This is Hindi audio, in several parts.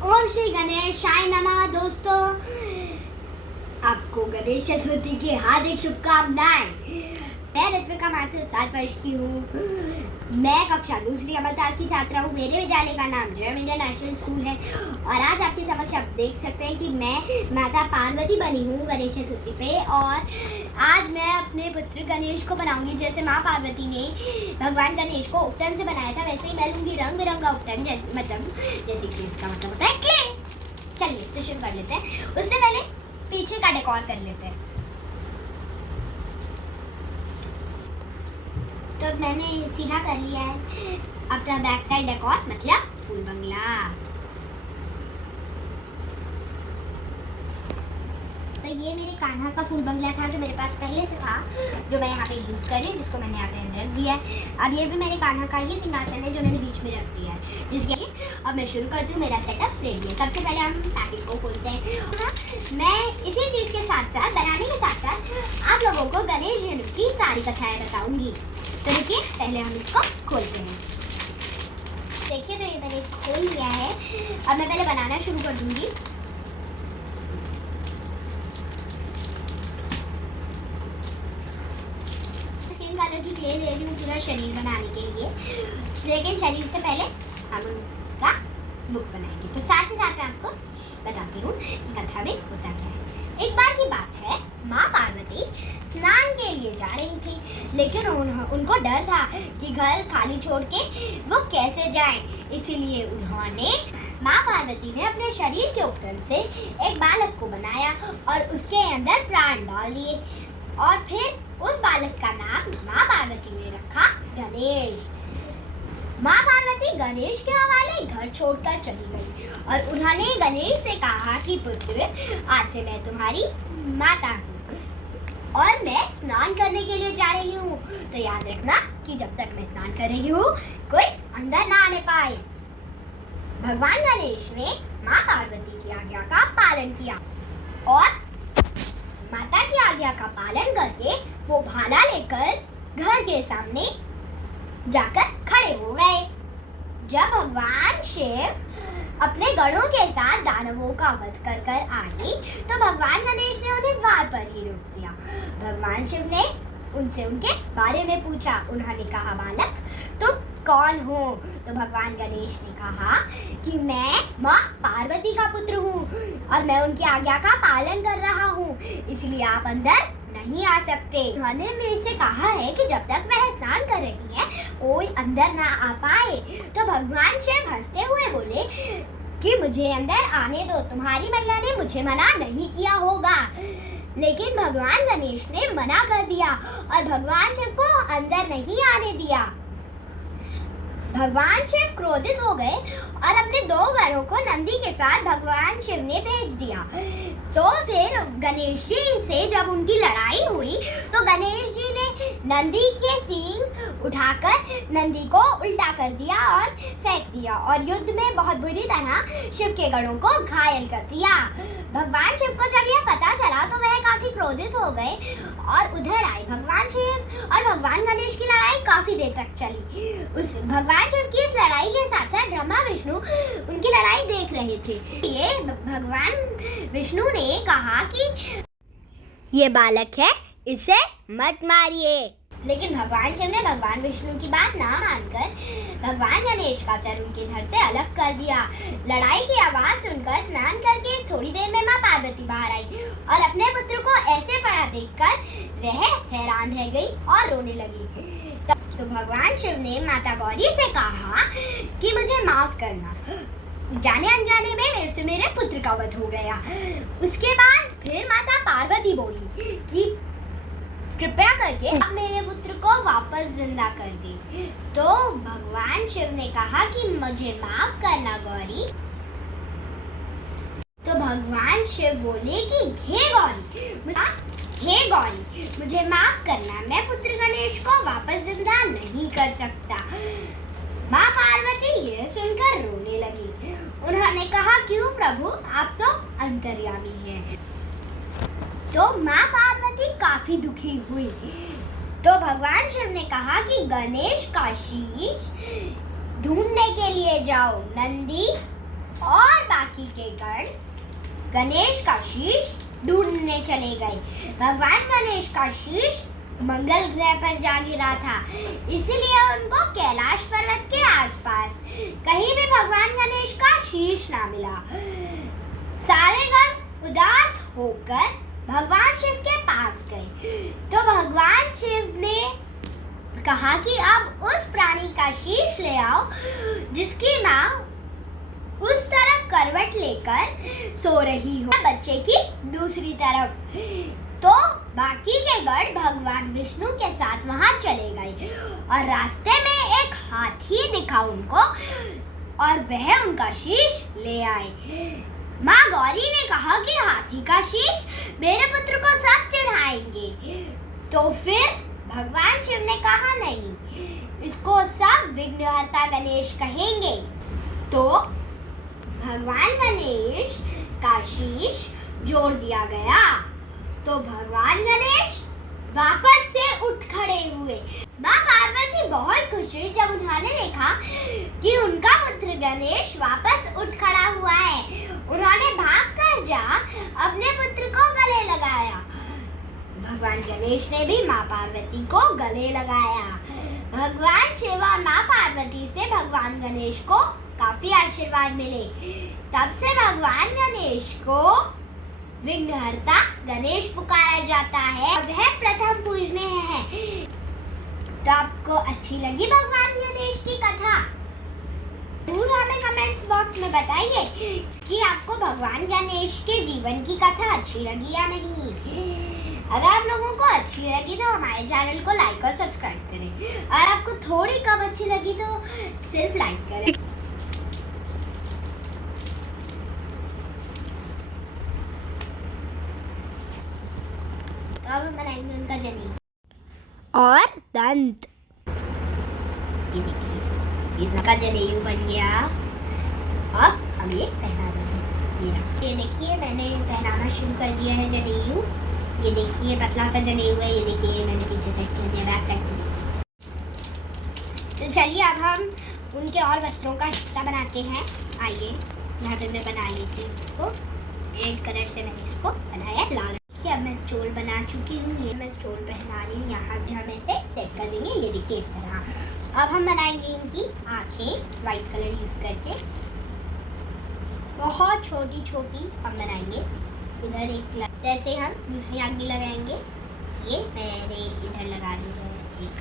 ओम श्री गणेशाय नमः। दोस्तों, आपको गणेश चतुर्थी की हार्दिक शुभकामनाएं। मैं ऋत्विका माथुर 7 वर्ष की हूँ। मैं कक्षा दूसरी अमरदास की छात्रा हूँ। मेरे विद्यालय का नाम जयम इंटरनेशनल स्कूल है और आज आपके समक्ष आप देख सकते हैं कि मैं माता पार्वती बनी हूँ गणेश चतुर्थी पे। और आज मैं अपने पुत्र गणेश को बनाऊंगी। जैसे माँ पार्वती ने भगवान गणेश को उपटन से बनाया था, वैसे ही मैं लूँगी रंग बिरंगा उपटन, जैसे कि इसका मतलब होता है क्ले। चलिए तो शुरू कर लेते हैं। उससे पहले पीछे का डेकोर कर लेते हैं। तो मैंने सीधा कर लिया है अपना बैक साइड डेकोर, मतलब फूल बंगला। तो ये मेरे कान्हा का फूल बंगला था जो मेरे पास पहले से था, जो मैं यहाँ पे यूज़ कर रही हूँ, जिसको मैंने यहाँ पे रख दिया है। अब ये भी मेरे कान्हा का ही सिंहासन है जो मैंने बीच में रख दिया है, जिसके लिए अब मैं शुरू करती हूँ। मेरा सेटअप रेडी है। सबसे पहले हम पैकेट को खोलते हैं। मैं इसी चीज़ के साथ साथ बनाने के साथ साथ आप लोगों को गणेश जी की सारी कथाएँ बताऊँगी। तो देखिए, पहले हम इसको खोलते हैं। देखिए, तो ये मैंने खोल लिया है। अब मैं पहले बनाना शुरू कर दूँगी। कलर की क्ले ले रही हूँ पूरा शरीर बनाने के लिए, लेकिन शरीर से पहले हम उनका मुख बनाएंगे। तो साथ ही साथ मैं आपको बताती हूँ कि कथा में होता क्या है। एक बार की बात है, माँ पार्वती स्नान के लिए जा रही थी, लेकिन उनको डर था कि घर खाली छोड़ के वो कैसे जाएं। इसीलिए उन्होंने माँ पार्वती ने अपने शरीर के उपटन से एक बालक को बनाया और उसके अंदर प्राण डाल दिए और फिर उस बालक का नाम माँ पार्वती ने रखा गणेश। माँ पार्वती गणेश के हवाले घर छोड़कर चली गई और उन्होंने गणेश से कहा कि पुत्र, आज से मैं तुम्हारी माता हूँ और मैं स्नान करने के लिए जा रही हूँ। तो याद रखना कि जब तक मैं स्नान कर रही हूँ कोई अंदर ना आने पाए। भगवान गणेश ने माँ पार्वती की आज्ञा का पालन किया और माता की आज्ञा का पालन करके वो भाला लेकर घर के सामने जाकर खड़े हो गए। जब भगवान शिव अपने गणों के साथ दानवों का वध कर कर आए तो भगवान गणेश ने उन्हें द्वार पर ही रोक दिया। भगवान शिव ने उनसे उनके बारे में पूछा। उन्होंने कहा, बालक तुम कौन हो? तो भगवान गणेश ने कहा कि मैं माँ पार्वती का पुत्र हूँ और मैं उनकी आज्ञा का पालन कर रहा हूँ, इसलिए आप अंदर नहीं आ सकते। उन्होंने मेरे से कहा है कि जब तक वह स्नान कर रही है कोई अंदर ना आ पाए। तो भगवान शिव हंसते हुए बोले कि मुझे अंदर आने दो, तुम्हारी मैया ने मुझे मना नहीं किया होगा। लेकिन भगवान गणेश ने मना कर दिया और भगवान शिव को अंदर नहीं आने दिया। भगवान शिव क्रोधित हो गए और अपने 2 गणों को नंदी के साथ भगवान शिव ने भेज दिया। तो फिर गणेश जी से जब उनकी लड़ाई हुई तो गणेश जी ने नंदी के सींग उठाकर नंदी को उल्टा कर दिया और फेंक दिया और युद्ध में बहुत बुरी तरह शिव के गणों को घायल कर दिया। भगवान शिव को जब यह पता चला तो वह काफी क्रोधित हो गए और उधर आए। भगवान शिव और भगवान गणेश की लड़ाई काफी देर तक चली। उस भगवान शिव की इस लड़ाई के साथ साथ ब्रह्मा विष्णु उनकी लड़ाई देख रहे थे। ये भगवान विष्णु ने कहा कि ये बालक है, इसे मत मारिए। लेकिन भगवान शिव ने भगवान विष्णु की बात ना मानकर भगवान गणेश का सर उनके धड़ से अलग कर दिया। लड़ाई की आवाज सुनकर स्नान करके थोड़ी देर में माँ पार्वती बाहर आई और अपने पुत्र को ऐसे पड़ा देखकर वह हैरान रह गई और रोने लगी। तो भगवान शिव ने माता गौरी से कहा कि मुझे माफ करना, जाने अनजाने में मेरे से मेरे पुत्र का वध हो गया। उसके बाद फिर माता पार्वती बोली कि कृपया करके आप मेरे पुत्र को वापस जिंदा कर दी। तो भगवान शिव ने कहा कि मुझे माफ करना गौरी। तो भगवान शिव बोले कि हे गौरी, मुझे माफ करना, मैं पुत्र गणेश को वापस जिंदा नहीं कर सकता। माँ पार्वती यह सुनकर रोने लगी। उन्होंने कहा, क्यों प्रभु, आप तो अंतर्यामी हैं। तो माँ पार्वती काफी दुखी हुई। तो भगवान शिव ने कहा कि गणेश का शीश ढूंढने के लिए जाओ। नंदी और बाकी गण गणेश का शीश ढूंढने चले गए। भगवान गणेश का शीश मंगल ग्रह पर जा गिरा था, इसलिए उनको कैलाश पर्वत के आसपास कहीं भी भगवान गणेश का शीश ना मिला। सारे गण उदास होकर भगवान शिव के पास गए तो भगवान शिव ने कहा कि अब उस प्राणी का शीश ले आओ जिसकी माँ उस तरफ करवट लेकर सो रही हो, बच्चे की दूसरी तरफ। तो बाकी के गण भगवान विष्णु के साथ वहां चले गए और रास्ते में एक हाथी दिखा उनको और वह उनका शीश ले आए। माँ गौरी ने कहा कि हाथी का शीश मेरे पुत्र को सब चढ़ाएंगे। तो फिर भगवान शिव ने कहा नहीं, इसको सब विघ्नहर्ता गणेश कहेंगे। तो भगवान गणेश का शीश जोड़ दिया गया। तो भगवान गणेश वापस से उठ खड़े हुए। माँ पार्वती बहुत खुश हुई जब उन्होंने देखा कि उनका पुत्र गणेश वापस उठ खड़ा हुआ है। उन्होंने भागकर जा अपने पुत्र को गले लगाया। भगवान गणेश ने भी माँ पार्वती को गले लगाया। भगवान शिव और माँ पार्वती से भगवान गणेश को काफी आशीर्वाद मिले। तब से भगवान गणेश को विघ्नहर्ता गणेश पुकारा जाता है और वह प्रथम पूजनीय है। तो आपको अच्छी लगी भगवान गणेश की कथा? जरूर हमें कमेंट्स बॉक्स में बताइए कि आपको भगवान गणेश के जीवन की कथा अच्छी लगी या नहीं। अगर आप लोगों को अच्छी लगी तो हमारे चैनल को लाइक और सब्सक्राइब करें, और आपको थोड़ी कम अच्छी लगी तो सिर्फ लाइक करें। अब हम बनाएंगे उनका जनेऊ और दंत। ये देखिए, इनका जनेऊ बन गया। अब हम ये पहना देंगे। ये देखिए, मैंने पहनाना शुरू कर दिया है जनेऊ। ये देखिए पतला सा जनेऊ है। ये देखिए मैंने पीछे सेट कर दिया, बैक साइड पे देखिए। तो चलिए अब हम उनके और वस्त्रों का हिस्सा बनाते हैं। आइए, यहाँ पे मैं बना लेती हूँ इसको। रेड कलर से मैंने इसको बनाया लाल। अब मैं स्टोल बना चुकी हूँ। ये मैं स्टोल पहना रही हूँ। यहाँ से हम इसे सेट कर देंगे। ये देखिए इस तरह। अब हम बनाएंगे इनकी आँखें वाइट कलर यूज करके। बहुत छोटी छोटी हम बनाएंगे। इधर एक जैसे हम दूसरी आँख भी लगाएंगे। ये मैंने इधर लगा दी है एक।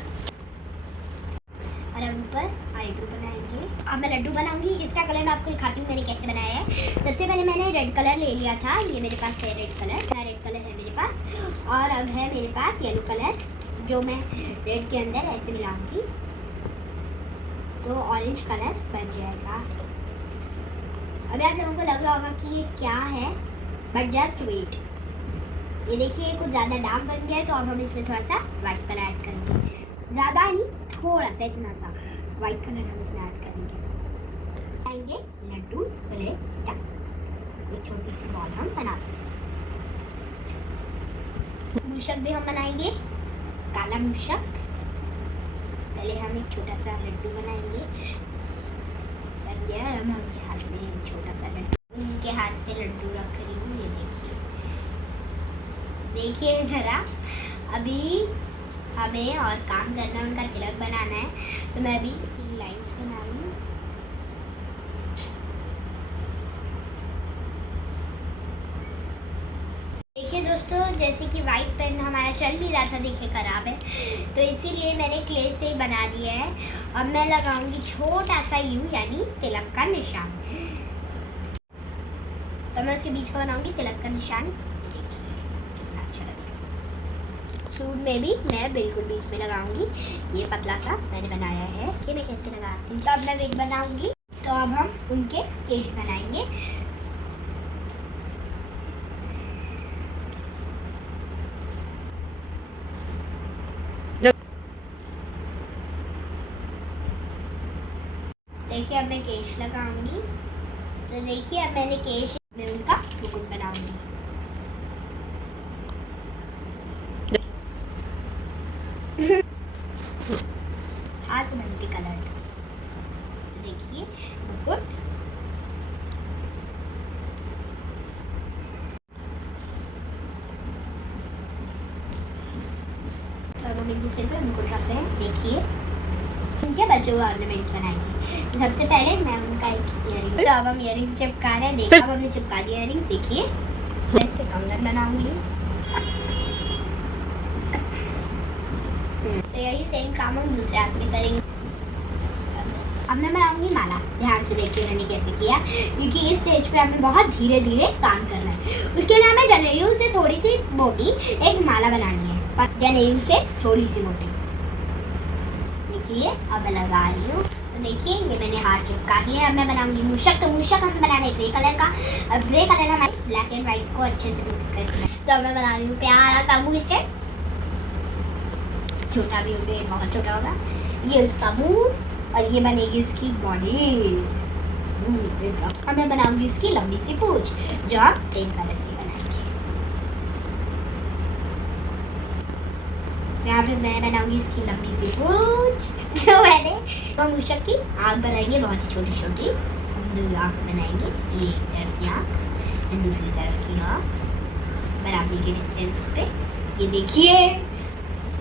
और अब ऊपर आईब्रो बनाएंगे। अब मैं लड्डू बनाऊंगी। इसका कलर मैं आपको दिखाती हूँ मैंने कैसे बनाया है। सबसे पहले मैंने रेड कलर ले लिया था। ये मेरे पास है रेड कलर। रेड कलर है मेरे पास। और अब है मेरे पास येलो कलर, जो मैं रेड के अंदर ऐसे मिलाऊंगी तो ऑरेंज कलर बन जाएगा। अभी आप लोगों को लग रहा होगा कि ये क्या है, बट जस्ट वेट। ये देखिए कुछ ज़्यादा डार्क बन गया है। तो अब हम इसमें थोड़ा सा वाइट कलर ऐड करेंगे। ज़्यादा नहीं, थोड़ा सा, इतना सा वाइट कलर हम इसमें ऐड करेंगे। आएंगे लड्डू बड़े स्टक। एक छोटी सी बॉल हम बनाते हैं। मूषक भी हम बनाएंगे, काला मूषक। पहले हम एक छोटा सा लड्डू बनाएंगे। बन गया। हम उनके हाथ में एक छोटा सा लड्डू, उनके हाथ पे लड्डू रख रही हूँ। ये देखिए ज़रा। अभी हमें और काम करना है, उनका तिलक बनाना है। तो मैं अभी 3 लाइन्स बना रही हूँ। देखिए दोस्तों, जैसे कि वाइट पेन हमारा चल नहीं रहा था, देखिए खराब है, तो इसीलिए मैंने क्ले से ही बना दिया है। अब मैं लगाऊंगी छोटा सा यू, यानी तिलक का निशान। तो मैं उसके बीच का बनाऊंगी तिलक का निशान। सूट में भी मैं बिल्कुल बीच में लगाऊंगी। ये पतला सा मैंने बनाया है कि मैं कैसे लगाती हूँ। तो अब मैं विग बनाऊंगी। तो अब हम उनके केश बनाएंगे। देखिए अब मैं केश लगाऊंगी। तो देखिए अब मैंने केश में उनका मुकुट बनाऊंगी। हाथ मल्टी कलर। देखिए मुकुट अपने सिर पे उनको रख रहे हैं। देखिए उनके बच्चों को ऑर्नामेंट्स बनाएंगे। तो सबसे पहले मैं उनका एक इयररिंग, तो अब हम इयररिंग्स चिपका रहे हैं। देखिए अब हमने चिपका दिया इयररिंग। देखिए मैं इससे कंगन बनाऊंगी। तो यही सेम काम हम दूसरे हाथ में करेंगे। अब मैं बनाऊंगी माला। ध्यान से देखिए मैंने कैसे किया, क्योंकि इस स्टेज पे हमें बहुत धीरे धीरे काम करना है। उसके लिए हमें जनेऊ से थोड़ी सी मोटी एक माला बनानी है, बस जनेऊ से थोड़ी सी मोटी। देखिए अब मैं लगा रही हूँ। तो देखिए ये मैंने हार चिपका दिया। अब मैं बनाऊंगी मूषक। तो मूषक हमें बनाना है ग्रे कलर का। अब ग्रे कलर हमारे ब्लैक एंड व्हाइट को अच्छे से मिक्स करके, तो अब मैं बना रही हूँ प्यारा सा मूषक। छोटा भी होगा, बहुत छोटा होगा। ये उसका मुंह और ये बनेगी इसकी बॉडी। अब मैं बनाऊंगी इसकी लंबी सी पूंछ, जो हम सेम कलर से बनाएंगे। यहाँ पे मैं बनाऊंगी इसकी लंबी सी पूंछ, जो मैंने मूषक की आँख बनाएंगे बहुत ही छोटी छोटी। हम आँख बनाएंगे, ये तरफ की आँख और दूसरी तरफ की आँख बराबरी के डिस्टेंस पे। ये देखिए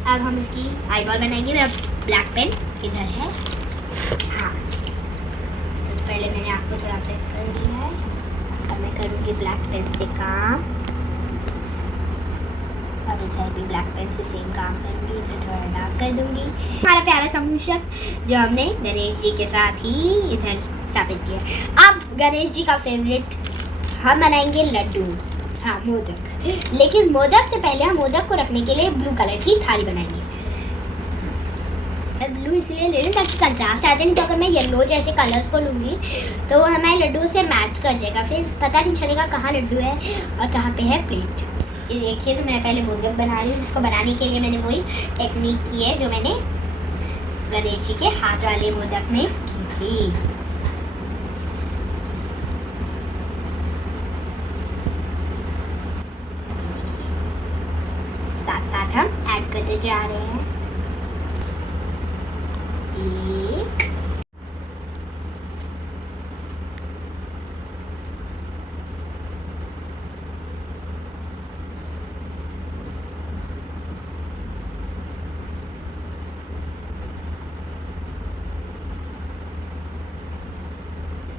अब हम इसकी आई बॉल बनाएंगे। मेरा ब्लैक पेन इधर है। हाँ तो पहले मैंने आपको थोड़ा प्रेस कर दिया है। अब मैं करूँगी ब्लैक पेन से काम। अब इधर भी ब्लैक पेन से सेम काम करूँगी। इधर थोड़ा डार्क कर दूँगी। हमारा प्यारा सा मूषक जो हमने गणेश जी के साथ ही इधर स्थापित किया। अब गणेश जी का फेवरेट हम बनाएंगे लड्डू। हाँ मोदक। लेकिन मोदक से पहले हम मोदक को रखने के लिए ब्लू कलर की थाली बनाएंगे। ब्लू इसलिए ले रही हूँ ताकि कंट्रास्ट आ जाए, नहीं तो अगर मैं येलो जैसे कलर्स को लूँगी तो वो हमारे लड्डू से मैच कर जाएगा, फिर पता नहीं चलेगा कहाँ लड्डू है और कहाँ पे है प्लेट। ये देखिए तो मैं पहले मोदक बना रही हूँ, जिसको बनाने के लिए मैंने वही टेक्निक की है जो मैंने गणेश जी के हाथ वाले मोदक में की थी। साथ साथ हम ऐड करते जा रहे हैं।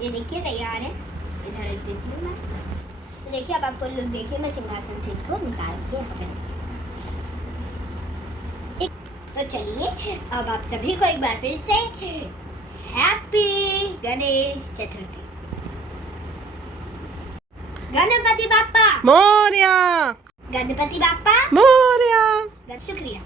ये देखिए तैयार है। इधर रख देती हूँ मैं। तो देखिए अब आप फुल लुक देखिए। मैं सिंहासन से इनको निकाल के रखती हूँ। तो चलिए अब आप सभी को एक बार फिर से हैप्पी गणेश चतुर्थी। गणपति बाप्पा मोरया। गणपति बाप्पा मोरया। शुक्रिया।